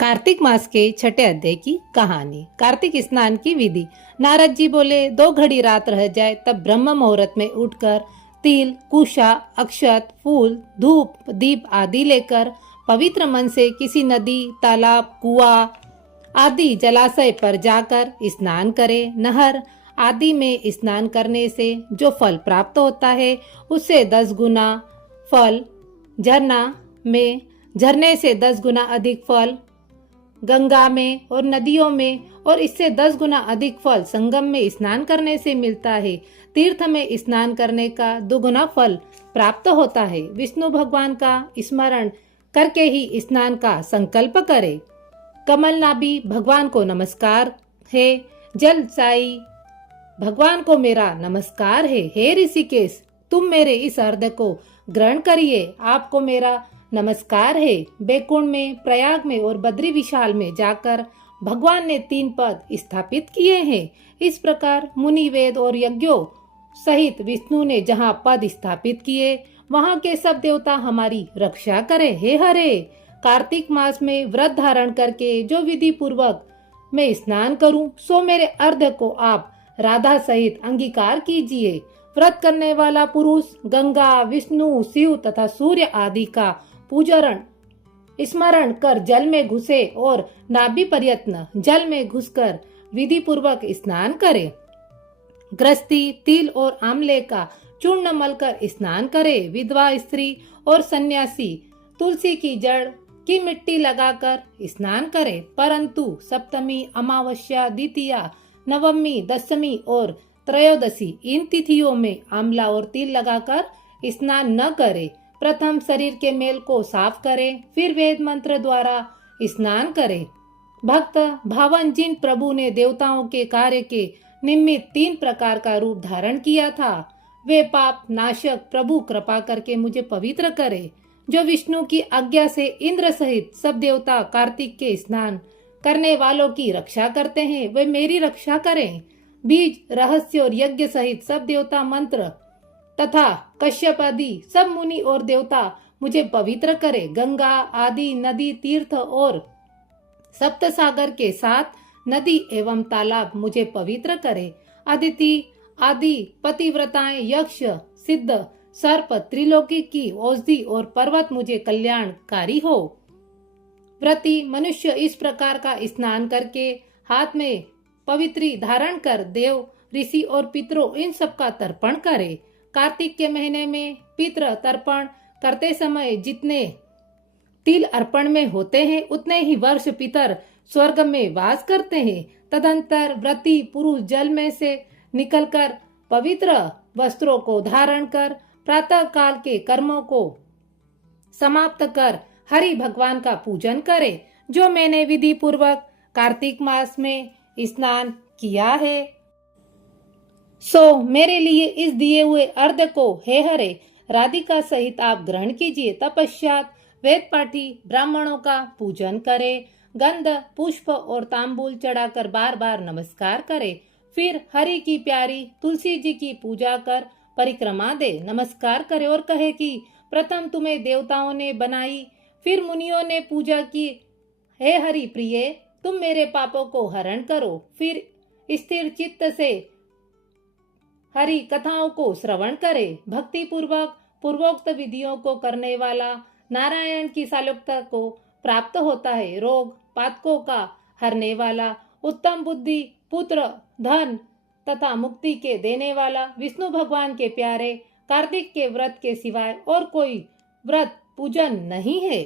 कार्तिक मास के छठे अध्याय की कहानी। कार्तिक स्नान की विधि। नारद जी बोले, 2 घड़ी रात रह जाए तब ब्रह्म मुहूर्त में उठकर तिल, कुशा, अक्षत, फूल, धूप, दीप आदि लेकर पवित्र मन से किसी नदी, तालाब, कुआं आदि जलाशय पर जाकर स्नान करे। नहर आदि में स्नान करने से जो फल प्राप्त होता है उससे 10 गुना फल, झरने से 10 गुना अधिक फल गंगा में और नदियों में, और इससे 10 गुना अधिक फल संगम में स्नान करने से मिलता है। तीर्थ में स्नान करने का 2 गुना फल प्राप्त होता है। विष्णु भगवान का स्मरण करके ही स्नान का संकल्प करे। कमलनाभि भगवान को नमस्कार है। जल साई भगवान को मेरा नमस्कार है। हे ऋषिकेश, तुम मेरे इस अर्घ्य को ग्रहण करिए, आपको मेरा नमस्कार है। बैकुंठ में, प्रयाग में और बद्री विशाल में जाकर भगवान ने 3 पद स्थापित किए हैं। इस प्रकार मुनि, वेद और यज्ञों सहित विष्णु ने जहाँ पद स्थापित किए वहाँ के सब देवता हमारी रक्षा करें। हे हरे, कार्तिक मास में व्रत धारण करके जो विधि पूर्वक मैं स्नान करूं सो मेरे अर्घ्य को आप राधा सहित अंगीकार कीजिए। व्रत करने वाला पुरुष गंगा, विष्णु, शिव तथा सूर्य आदि का पूजन स्मरण कर जल में घुसे और नाभि पर्यंत जल में घुसकर विधि पूर्वक स्नान करे। गृहस्थी तिल और आंवले का चूर्ण मलकर स्नान करे। विधवा स्त्री और सन्यासी तुलसी की जड़ की मिट्टी लगाकर स्नान करे। परंतु सप्तमी, अमावस्या, द्वितीया, नवमी, दशमी और त्रयोदशी इन तिथियों में आंवला और तिल लगाकर स्नान न करे। प्रथम शरीर के मेल को साफ करे, फिर वेद मंत्र द्वारा स्नान करे। भक्त भावन जिन प्रभु ने देवताओं के कार्य के निमित्त 3 प्रकार का रूप धारण किया था, वे पाप नाशक प्रभु कृपा करके मुझे पवित्र करे। जो विष्णु की आज्ञा से इंद्र सहित सब देवता कार्तिक के स्नान करने वालों की रक्षा करते हैं, वे मेरी रक्षा करें। बीज, रहस्य और यज्ञ सहित सब देवता, मंत्र तथा कश्यप आदि सब मुनि और देवता मुझे पवित्र करे। गंगा आदि नदी, तीर्थ और सप्त सागर के 7 नदी एवं तालाब मुझे पवित्र करे। अदिति आदि पतिव्रताएं, यक्ष, सिद्ध, सर्प, त्रिलोकी की औषधि और पर्वत मुझे कल्याणकारी हो। व्रती मनुष्य इस प्रकार का स्नान करके हाथ में पवित्री धारण कर देव, ऋषि और पितरों इन सब का तर्पण करे। कार्तिक के महीने में पितृ तर्पण करते समय जितने तिल अर्पण में होते हैं उतने ही वर्ष पितर स्वर्ग में वास करते हैं। तदंतर व्रती पुरुष जल में से निकलकर पवित्र वस्त्रों को धारण कर प्रातः काल के कर्मों को समाप्त कर हरि भगवान का पूजन करे। जो मैंने विधि पूर्वक कार्तिक मास में स्नान किया है सो मेरे लिए इस दिए हुए अर्घ्य को हे हरे राधिका सहित आप ग्रहण कीजिए। तपश्चात वेद पाठी ब्राह्मणों का पूजन करे। गंध, पुष्प और तांबूल चढ़ाकर बार बार नमस्कार करे। फिर हरि की प्यारी तुलसी जी की पूजा कर परिक्रमा दे, नमस्कार करे और कहे कि प्रथम तुम्हें देवताओं ने बनाई, फिर मुनियों ने पूजा की। हे हरि प्रिय, तुम मेरे पापों को हरण करो। फिर स्थिर चित्त से हरि कथाओं को श्रवण करे। भक्ति पूर्वक पूर्वोक्त विधियों को करने वाला नारायण की सालोक्यता को प्राप्त होता है। रोग पातकों का हरने वाला, उत्तम बुद्धि, पुत्र, धन तथा मुक्ति के देने वाला, विष्णु भगवान के प्यारे कार्तिक के व्रत के सिवाय और कोई व्रत पूजन नहीं है।